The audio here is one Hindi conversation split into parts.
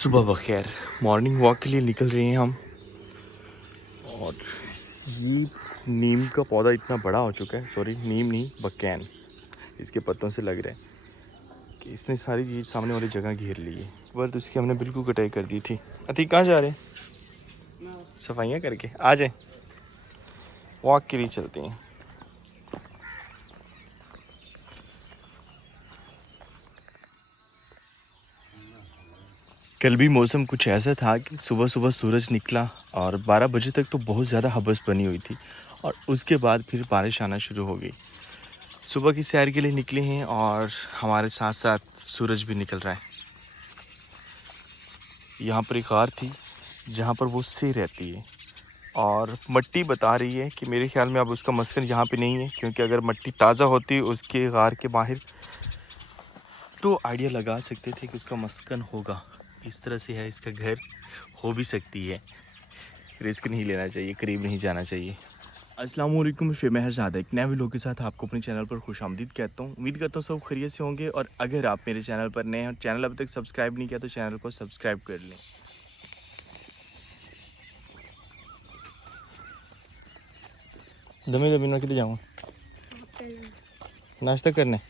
सुबह बखैर। मॉर्निंग वॉक के लिए निकल रहे हैं हम। और ये नीम का पौधा इतना बड़ा हो चुका है, सॉरी नीम नहीं बकैन, इसके पत्तों से लग रहा है कि इसने सारी ये सामने वाली जगह घेर ली है। वर्द उसकी हमने बिल्कुल कटाई कर दी थी। अतीक कहाँ जा रहे हैं? सफाइयाँ करके आ जाए, वॉक के लिए चलते हैं। कल भी मौसम कुछ ऐसा था कि सुबह सुबह सूरज निकला और 12 बजे तक तो बहुत ज़्यादा हबस बनी हुई थी और उसके बाद फिर बारिश आना शुरू हो गई। सुबह की सैर के लिए निकले हैं और हमारे साथ साथ सूरज भी निकल रहा है। यहाँ पर एक गार थी जहाँ पर वो से रहती है और मट्टी बता रही है कि मेरे ख्याल में अब उसका मस्कन यहाँ पे नहीं है, क्योंकि अगर मट्टी ताज़ा होती उसके गार के बाहर तो आइडिया लगा सकते थे कि उसका मस्कन होगा। इस तरह से है, इसका घर हो भी सकती है। रिस्क नहीं लेना चाहिए, करीब नहीं जाना चाहिए। अस्सलाम वालेकुम, मैं ज़्यादा एक नए वीडियो के साथ आपको अपने चैनल पर खुशामदीद कहता हूँ। उम्मीद करता हूँ सब खैरियत से होंगे और अगर आप मेरे चैनल पर नए हैं, चैनल अभी तक सब्सक्राइब नहीं किया तो चैनल को सब्सक्राइब कर लें। दमे दमी ना कितने जाऊँ नाश्ता करने।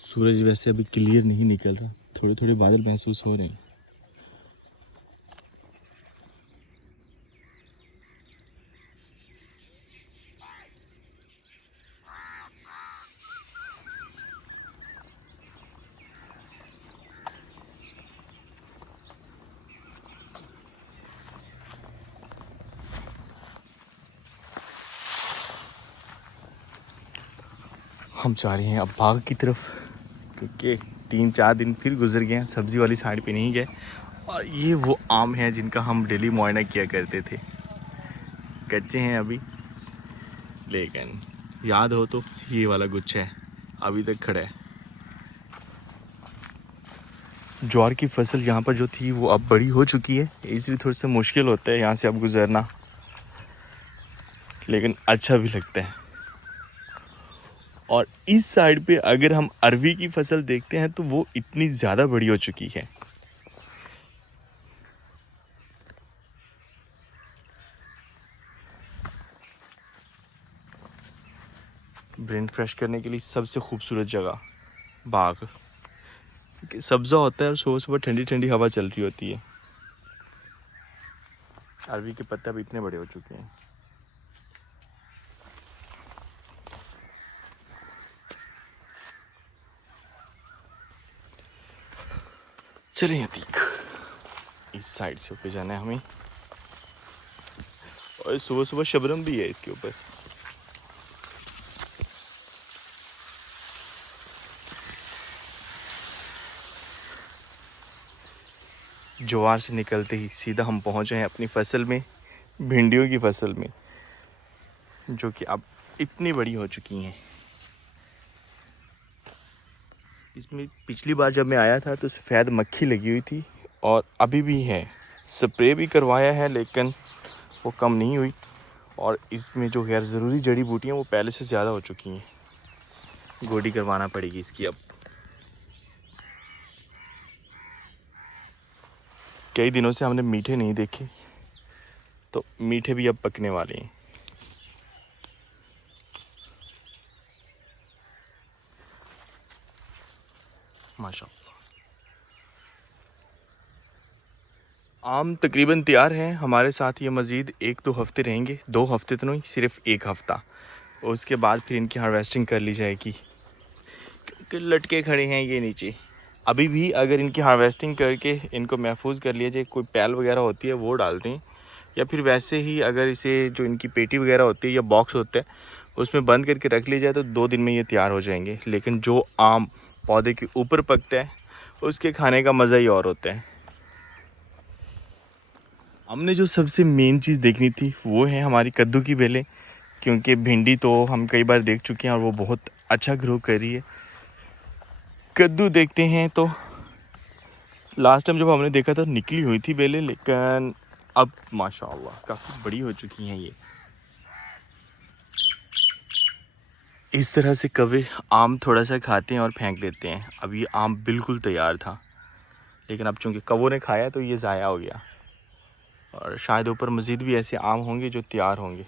सूरज वैसे अभी क्लियर नहीं निकल रहा, थोड़े थोड़े बादल महसूस हो रहे हैं। हम जा रहे हैं अब बाग की तरफ, क्योंकि 3-4 दिन फिर गुजर गए हैं, सब्ज़ी वाली साइड पे नहीं गए। और ये वो आम है जिनका हम डेली मुआयना किया करते थे। कच्चे हैं अभी, लेकिन याद हो तो ये वाला गुच्छा है अभी तक खड़ा है। ज्वार की फसल यहाँ पर जो थी वो अब बड़ी हो चुकी है, इसलिए थोड़ा सा मुश्किल होता है यहाँ से अब गुजरना, लेकिन अच्छा भी लगता है। और इस साइड पे अगर हम अरवी की फसल देखते हैं तो वो इतनी ज़्यादा बड़ी हो चुकी है। ब्रेन फ्रेश करने के लिए सबसे खूबसूरत जगह बाग, सब्ज़ा होता है और सुबह सुबह ठंडी ठंडी हवा चल रही होती है। अरवी के पत्ते अब इतने बड़े हो चुके हैं। चलिए अतीक, इस साइड से होके जाना है हमें। और सुबह सुबह शबनम भी है इसके ऊपर। ज्वार से निकलते ही सीधा हम पहुंचे हैं अपनी फसल में, भिंडियों की फसल में, जो कि अब इतनी बड़ी हो चुकी हैं। इसमें पिछली बार जब मैं आया था तो सफ़ेद मक्खी लगी हुई थी और अभी भी है। स्प्रे भी करवाया है लेकिन वो कम नहीं हुई। और इसमें जो गैर ज़रूरी जड़ी बूटियाँ वो पहले से ज़्यादा हो चुकी हैं। गोडी करवाना पड़ेगी इसकी अब। कई दिनों से हमने मीठे नहीं देखे, तो मीठे भी अब पकने वाले हैं। माशाल्लाह। आम तकरीबन तैयार हैं, हमारे साथ ये मज़ीद 1-2 हफ़्ते रहेंगे। 2 हफ़्ते तो नहीं, सिर्फ 1 हफ़्ता। उसके बाद फिर इनकी हार्वेस्टिंग कर ली जाएगी, क्योंकि लटके खड़े हैं ये नीचे। अभी भी अगर इनकी हार्वेस्टिंग करके इनको महफूज कर लिया जाए, कोई पैल वगैरह होती है वो डालते हैं, या फिर वैसे ही अगर इसे जो इनकी पेटी वगैरह होती है या बॉक्स होता है उसमें बंद करके रख लिया जाए तो 2 दिन में ये तैयार हो जाएंगे। लेकिन जो आम पौधे के ऊपर पकता है उसके खाने का मज़ा ही और होता है। हमने जो सबसे मेन चीज़ देखनी थी वो है हमारी कद्दू की बेलें, क्योंकि भिंडी तो हम कई बार देख चुके हैं और वो बहुत अच्छा ग्रो कर रही है। कद्दू देखते हैं तो लास्ट टाइम जब हमने देखा था निकली हुई थी बेलें, लेकिन अब माशाल्लाह काफ़ी बड़ी हो चुकी हैं ये। इस तरह से कभी आम थोड़ा सा खाते हैं और फेंक देते हैं। अब ये आम बिल्कुल तैयार था, लेकिन अब चूँकि कौवों ने खाया तो ये ज़ाया हो गया। और शायद ऊपर मज़ीद भी ऐसे आम होंगे जो तैयार होंगे।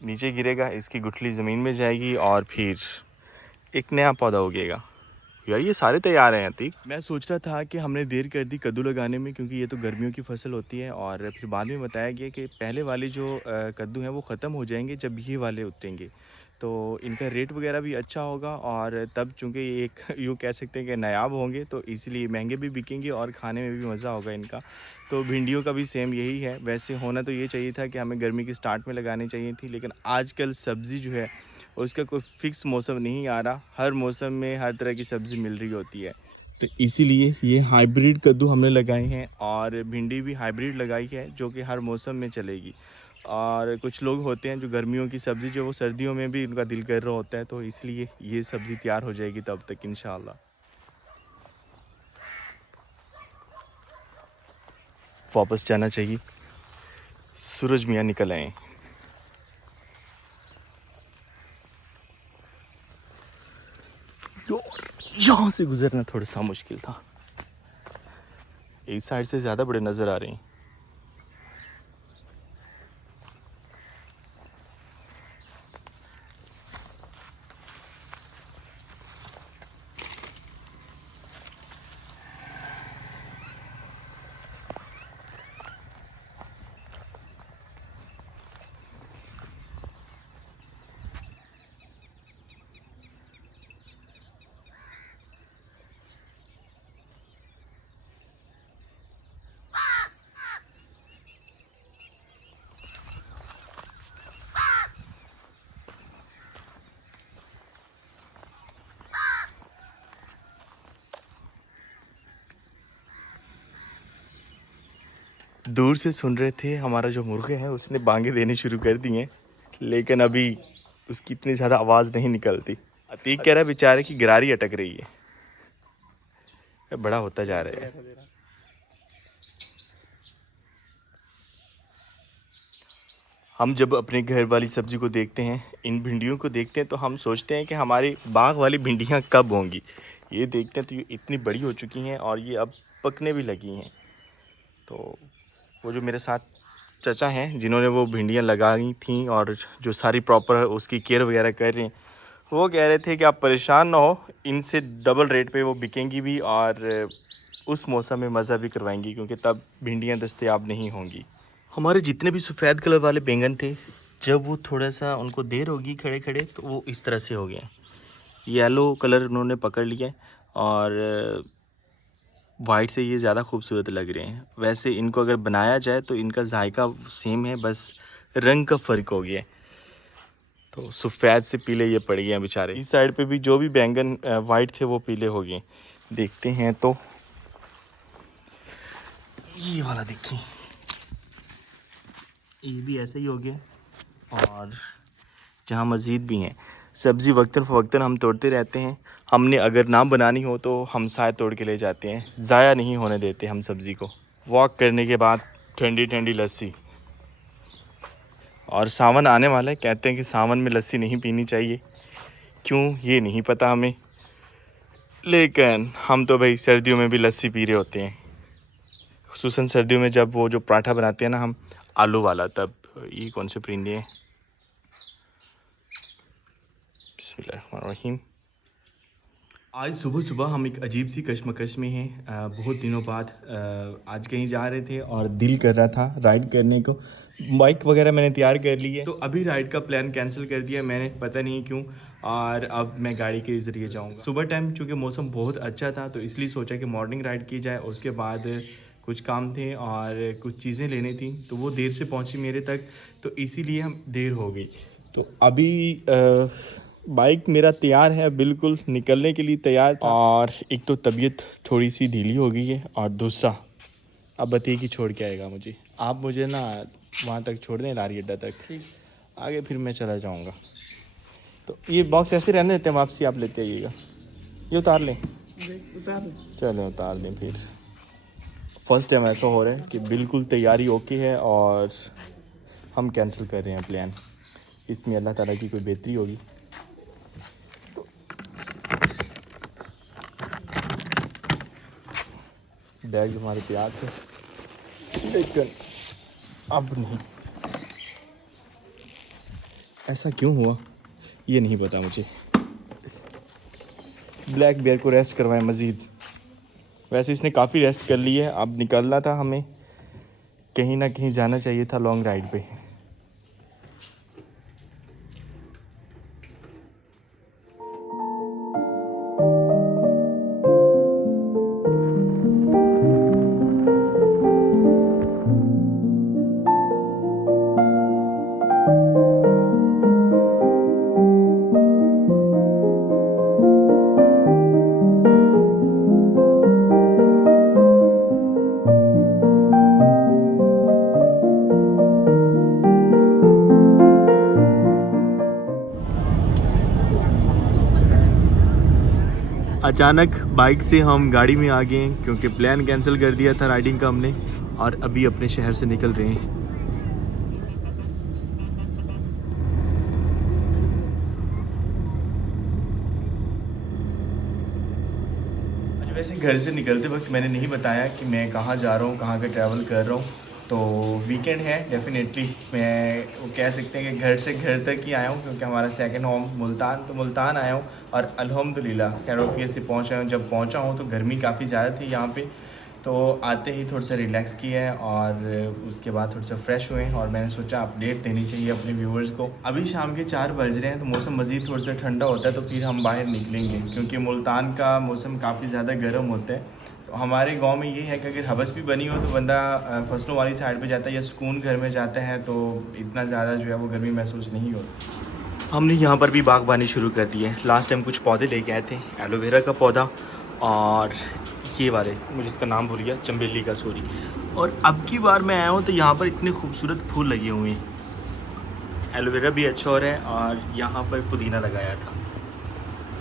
नीचे गिरेगा, इसकी गुठली ज़मीन में जाएगी और फिर एक नया पौधा उगेगा। यार ये सारे तैयार हैं अतीक। मैं सोच रहा था कि हमने देर कर दी कद्दू लगाने में, क्योंकि ये तो गर्मियों की फसल होती है। और फिर बाद में बताया गया कि पहले वाले जो कद्दू हैं वो ख़त्म हो जाएंगे जब ये वाले उगेंगे, तो इनका रेट वगैरह भी अच्छा होगा। और तब चूँकि ये एक यूँ कह सकते हैं कि नायाब होंगे, तो इसलिए महंगे भी बिकेंगे और खाने में भी मज़ा होगा इनका। तो भिंडियों का भी सेम यही है। वैसे होना तो ये चाहिए था कि हमें गर्मी की स्टार्ट में लगानी चाहिए थी, लेकिन आजकल सब्ज़ी जो है उसका कोई फ़िक्स मौसम नहीं आ रहा। हर मौसम में हर तरह की सब्ज़ी मिल रही होती है, तो इसीलिए ये हाइब्रिड कद्दू हमने लगाए हैं। और भिंडी भी हाइब्रिड लगाई है जो कि हर मौसम में चलेगी। और कुछ लोग होते हैं जो गर्मियों की सब्ज़ी जो वो सर्दियों में भी उनका दिल कर रहा होता है, तो इसलिए ये सब्ज़ी तैयार हो जाएगी तब तक इंशाल्लाह। वापस जाना चाहिए, सूरज मियाँ निकल आए। यहाँ से गुजरना थोड़ा सा मुश्किल था, इस साइड से ज़्यादा बड़े नज़र आ रहे हैं। दूर से सुन रहे थे, हमारा जो मुर्गे है उसने बांगे देने शुरू कर दी हैं, लेकिन अभी उसकी इतनी ज़्यादा आवाज़ नहीं निकलती। अतीक कह रहा है बेचारे की गिरारी अटक रही है, बड़ा होता जा रहा है। हम जब अपने घर वाली सब्ज़ी को देखते हैं, इन भिंडियों को देखते हैं, तो हम सोचते हैं कि हमारी बाग वाली भिंडियाँ कब होंगी। ये देखते हैं तो ये इतनी बड़ी हो चुकी हैं और ये अब पकने भी लगी हैं। तो वो जो मेरे साथ चाचा हैं जिन्होंने वो भिंडियाँ लगाई थी और जो सारी प्रॉपर उसकी केयर वगैरह कर रहे हैं, वो कह रहे थे कि आप परेशान ना हो, इनसे डबल रेट पे वो बिकेंगी भी और उस मौसम में मज़ा भी करवाएंगी, क्योंकि तब भिंडियाँ दस्तयाब नहीं होंगी। हमारे जितने भी सफ़ेद कलर वाले बैंगन थे, जब वो थोड़ा सा उनको देर होगी खड़े खड़े तो वो इस तरह से हो गए। येलो कलर उन्होंने पकड़ लिया और वाइट से ये ज़्यादा खूबसूरत लग रहे हैं। वैसे इनको अगर बनाया जाए तो इनका जायका सेम है, बस रंग का फ़र्क हो गया है। तो सफ़ेद से पीले ये पड़ गए हैं बेचारे। इस साइड पे भी जो भी बैंगन वाइट थे वो पीले हो गए। देखते हैं तो ये वाला देखिए, ये भी ऐसा ही हो गया। और जहाँ मज़ीद भी हैं, सब्ज़ी वक्तन फ़वक्तन हम तोड़ते रहते हैं। हमने अगर ना बनानी हो तो हम साए तोड़ के ले जाते हैं, ज़ाया नहीं होने देते हम सब्ज़ी को। वॉक करने के बाद ठंडी ठंडी लस्सी, और सावन आने वाला है, कहते हैं कि सावन में लस्सी नहीं पीनी चाहिए, क्यों ये नहीं पता हमें, लेकिन हम तो भाई सर्दियों में भी लस्सी पी रहे होते हैं। खुसूसन सर्दियों में जब वो जो पराठा बनाते हैं ना हम, आलू वाला, तब। ये कौन से परिंदे हैं, बिस्मिल्लाहिर्रहमानिर्रहीम। आज सुबह सुबह हम एक अजीब सी कशमकश में हैं। बहुत दिनों बाद आज कहीं जा रहे थे और दिल कर रहा था राइड करने को। बाइक वगैरह मैंने तैयार कर ली है, तो अभी राइड का प्लान कैंसिल कर दिया मैंने, पता नहीं क्यों। और अब मैं गाड़ी के ज़रिए जाऊंगा। सुबह टाइम चूँकि मौसम बहुत अच्छा था, तो इसलिए सोचा कि मॉर्निंग राइड की जाए। उसके बाद कुछ काम थे और कुछ चीज़ें लेनी थी, तो वो देर से पहुँची मेरे तक, तो इसीलिए हम देर हो गई। तो अभी बाइक मेरा तैयार है, बिल्कुल निकलने के लिए तैयार था। और एक तो तबीयत थोड़ी सी ढीली हो गई है, और दूसरा अब बताइए कि छोड़ के आएगा मुझे। आप मुझे ना वहाँ तक छोड़ दें, लारी अड्डा तक, आगे फिर मैं चला जाऊँगा। तो ये बॉक्स ऐसे रहने देते हैं, वापसी आप लेते आइएगा। ये उतार लें, चलें उतार दें फिर। फर्स्ट टाइम ऐसा हो रहा है कि बिल्कुल तैयारी ओके है और हम कैंसिल कर रहे हैं प्लान। इसमें अल्लाह ताला की कोई बेहतरी होगी। बैग हमारे तैयार थे, लेकिन अब नहीं। ऐसा क्यों हुआ ये नहीं पता मुझे। ब्लैक बेयर को रेस्ट करवाएं मज़ीद। वैसे इसने काफ़ी रेस्ट कर ली है, अब निकलना था हमें, कहीं ना कहीं जाना चाहिए था लॉन्ग राइड पे। अचानक बाइक से हम गाड़ी में आ गए हैं क्योंकि प्लान कैंसिल कर दिया था राइडिंग का हमने, और अभी अपने शहर से निकल रहे हैं। वैसे घर से निकलते वक्त मैंने नहीं बताया कि मैं कहाँ जा रहा हूँ, कहाँ का ट्रैवल कर रहा हूँ। तो वीकेंड है, डेफिनेटली मैं वो कह सकते हैं कि घर से घर तक ही आया हूँ, क्योंकि हमारा सेकंड होम मुल्तान, तो मुल्तान आया हूँ और अल्हम्दुलिल्लाह कैरोफिया से पहुँचा हूँ। जब पहुँचा हूँ तो गर्मी काफ़ी ज़्यादा थी यहाँ पे, तो आते ही थोड़ा सा रिलैक्स किया है और उसके बाद थोड़ा सा फ्रेश हुए हैं, और मैंने सोचा अपडेट देनी चाहिए अपने व्यूवर्स को। अभी शाम के 4 बज रहे हैं, तो मौसम मज़ीद थोड़ा सा ठंडा होता है तो फिर हम बाहर निकलेंगे, क्योंकि मुल्तान का मौसम काफ़ी ज़्यादा गर्म होता है। तो हमारे गांव में ये है कि अगर हवस भी बनी हो तो बंदा फसलों वाली साइड पे जाता है या सुकून घर में जाता है, तो इतना ज़्यादा जो है वो गर्मी महसूस नहीं होती। हमने यहाँ पर भी बागबानी शुरू कर दी है। लास्ट टाइम कुछ पौधे लेके आए थे, एलोवेरा का पौधा और ये वाले, मुझे इसका नाम भूल गया, चंबेली का, सॉरी। और अब की बार मैं आया हूँ तो यहाँ पर इतने खूबसूरत फूल लगे हुए हैं। एलोवेरा भी अच्छा हो रहा है और यहाँ पर पुदीना लगाया था।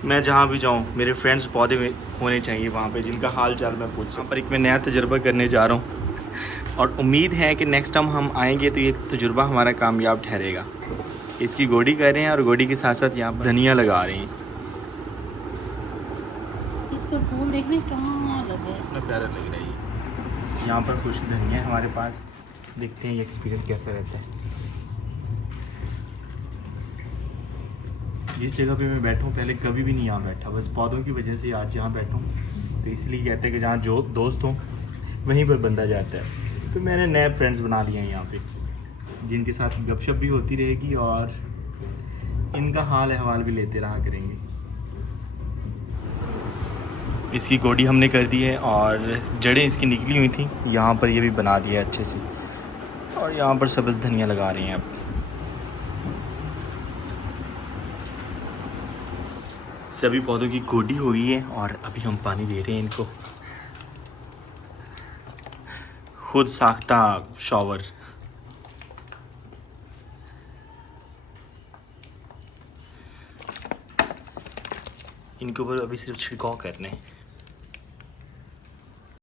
मैं जहाँ भी जाऊँ मेरे फ्रेंड्स पौधे में होने चाहिए वहाँ पे, जिनका हाल चाल मैं पूछ सकूँ। पर एक मैं नया तजुर्बा करने जा रहा हूँ और उम्मीद है कि नेक्स्ट टाइम हम आएंगे तो ये तजुर्बा हमारा कामयाब ठहरेगा। इसकी गोडी कर रहे हैं और गोडी के साथ साथ यहाँ पर धनिया लगा रहे हैं। इस पर फूल देखने कहाँ लगे, इतना प्यारा लग रहा है। यहाँ पर कुछ धनिया है हमारे पास, देखते हैं ये एक्सपीरियंस कैसा रहता है। जिस जगह पे मैं बैठा हूँ पहले कभी भी नहीं यहाँ बैठा, बस पौधों की वजह से आज यहाँ बैठा हूँ। तो इसलिए कहते हैं कि जहाँ जो दोस्त हों वहीं पर बंदा जाता है। तो मैंने नए फ्रेंड्स बना लिए हैं यहाँ पे, जिनके साथ गपशप भी होती रहेगी और इनका हाल अहवाल भी लेते रहा करेंगे। इसकी गोडी हमने कर दी है और जड़ें इसकी निकली हुई थी, यहाँ पर ये भी बना दिया है अच्छे से, और यहाँ पर सब्ज़ धनिया लगा रहे हैं अब। सभी पौधों की गोडी हो गई है और अभी हम पानी दे रहे हैं इनको, खुद साख्ता शॉवर। इनके ऊपर अभी सिर्फ छिड़काव करने हैं।